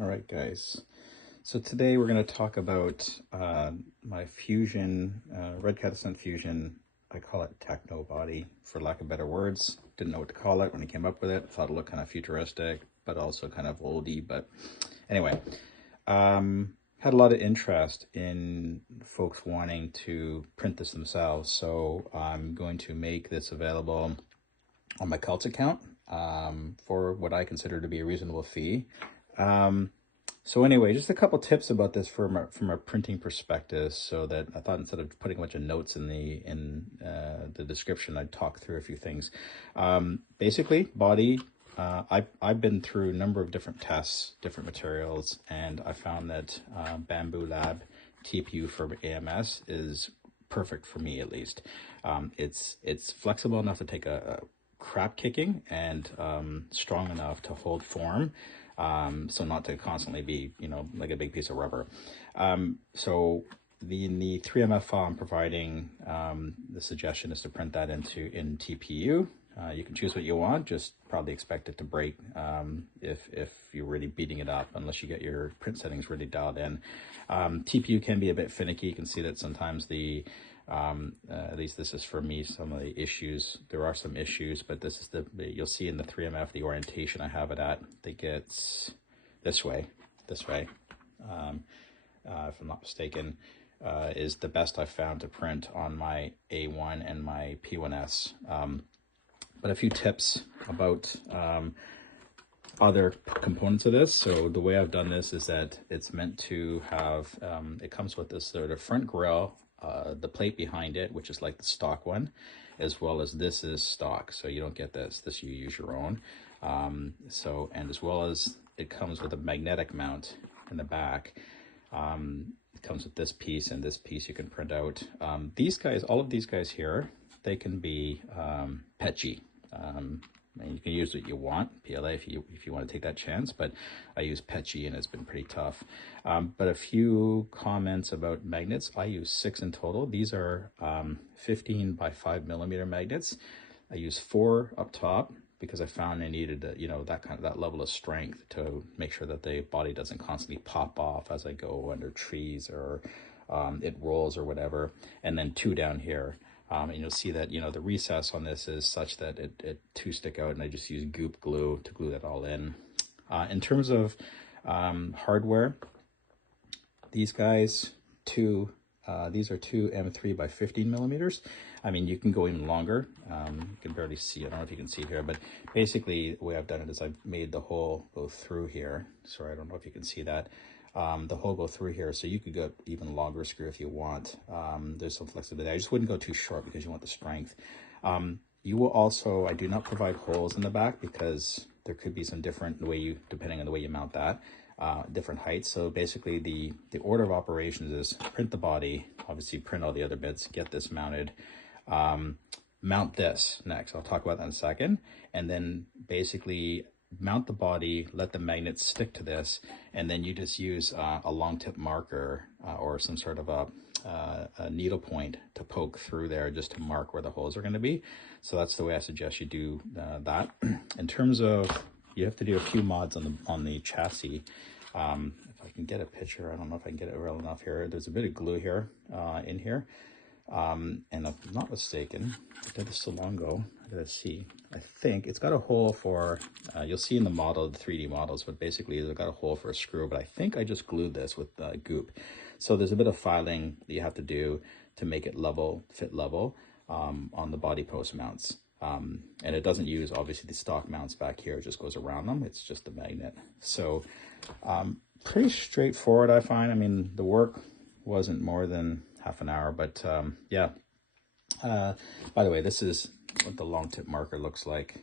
All right, guys. So today we're going to talk about my Fusion, Redcat Ascent Fusion. I call it TechnoBody, for lack of better words. Didn't know what to call it when I came up with it. Thought it looked kind of futuristic, but also kind of oldie. But anyway, had a lot of interest in folks wanting to print this themselves. So I'm going to make this available on my Cults account for what I consider to be a reasonable fee. So anyway, just a couple tips about this from a printing perspective, so that I thought instead of putting a bunch of notes in the description, I'd talk through a few things. Basically, body. I've been through a number of different tests, different materials, and I found that Bamboo Lab TPU for AMS is perfect for me, at least. It's flexible enough to take a crap kicking and strong enough to hold form. So not to constantly be, like a big piece of rubber. So in the 3MF file I'm providing, the suggestion is to print that in TPU. You can choose what you want, just probably expect it to break if you're really beating it up, unless you get your print settings really dialed in. TPU can be a bit finicky. You can see that sometimes at least this is for me, some of the issues. There are some issues, but this is you'll see in the 3MF, the orientation I have it at, that gets this way, if I'm not mistaken, is the best I've found to print on my A1 and my P1S. But a few tips about other components of this. So the way I've done this is that it's meant to have, it comes with this sort of front grille, the plate behind it, which is like the stock one, as well as this is stock. So you don't get this you use your own. And as well as it comes with a magnetic mount in the back. It comes with this piece, and this piece you can print out. These guys, all of these guys here, they can be petchy. And you can use what you want, PLA, if you want to take that chance, but I use petchy and it's been pretty tough. But a few comments about magnets. I use 6 in total. These are 15 by 5 millimeter magnets. I use 4 up top because I found I needed that level of strength to make sure that the body doesn't constantly pop off as I go under trees or it rolls or whatever. And then 2 down here. And you'll see that, the recess on this is such that it 2 stick out, and I just use goop glue to glue that all in. In terms of hardware, these guys, these are 2 M3 by 15 millimeters. I mean, you can go even longer. You can barely see, I don't know if you can see here, but basically the way I've done it is I've made the hole go through here. Sorry, I don't know if you can see that. The hole go through here, so you could go even longer screw if you want. There's some flexibility. I just wouldn't go too short because you want the strength. You will also, I do not provide holes in the back because there could be some different depending on the way you mount that, different heights. So basically the order of operations is print the body, obviously print all the other bits, get this mounted, mount this next. I'll talk about that in a second. And then basically mount the body, let the magnets stick to this, and then you just use a long tip marker or some sort of a needle point to poke through there just to mark where the holes are going to be. So that's the way I suggest you do that. In terms of, you have to do a few mods on the chassis. If I can get a picture, I don't know if I can get it real enough here. There's a bit of glue here in here. And if I'm not mistaken, I did this so long ago, I gotta see. I think it's got a hole for, you'll see in the model, the 3D models, but basically it's got a hole for a screw, but I think I just glued this with goop. So there's a bit of filing that you have to do to make it fit level on the body post mounts. And it doesn't use, obviously, the stock mounts back here, it just goes around them. It's just the magnet. So pretty straightforward, I find. I mean, the work wasn't more than half an hour, but yeah. By the way, this is what the long tip marker looks like.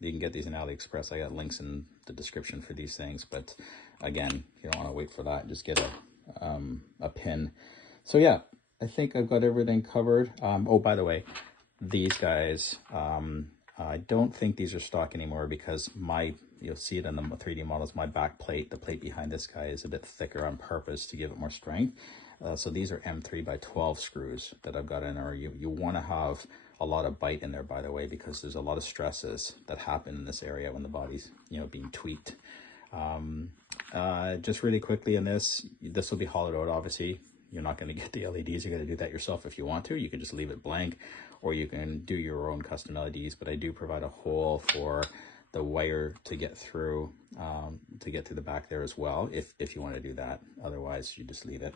You can get these in AliExpress. I got links in the description for these things, but again, you don't want to wait for that. Just get a pin. So yeah, I think I've got everything covered. Oh, by the way, these guys, I don't think these are stock anymore because you'll see it in the 3D models, my back plate, the plate behind this guy is a bit thicker on purpose to give it more strength. So these are M3 by 12 screws that I've got in there. You want to have a lot of bite in there, by the way, because there's a lot of stresses that happen in this area when the body's, being tweaked. Just really quickly on this will be hollowed out, obviously. You're not going to get the LEDs. You're going to do that yourself if you want to. You can just leave it blank, or you can do your own custom LEDs, but I do provide a hole for the wire to get through, to get to the back there as well, if you want to do that. Otherwise, you just leave it.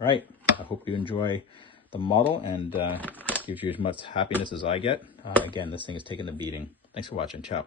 All right, I hope you enjoy the model and gives you as much happiness as I get. Again, this thing is taking the beating. Thanks for watching. Ciao.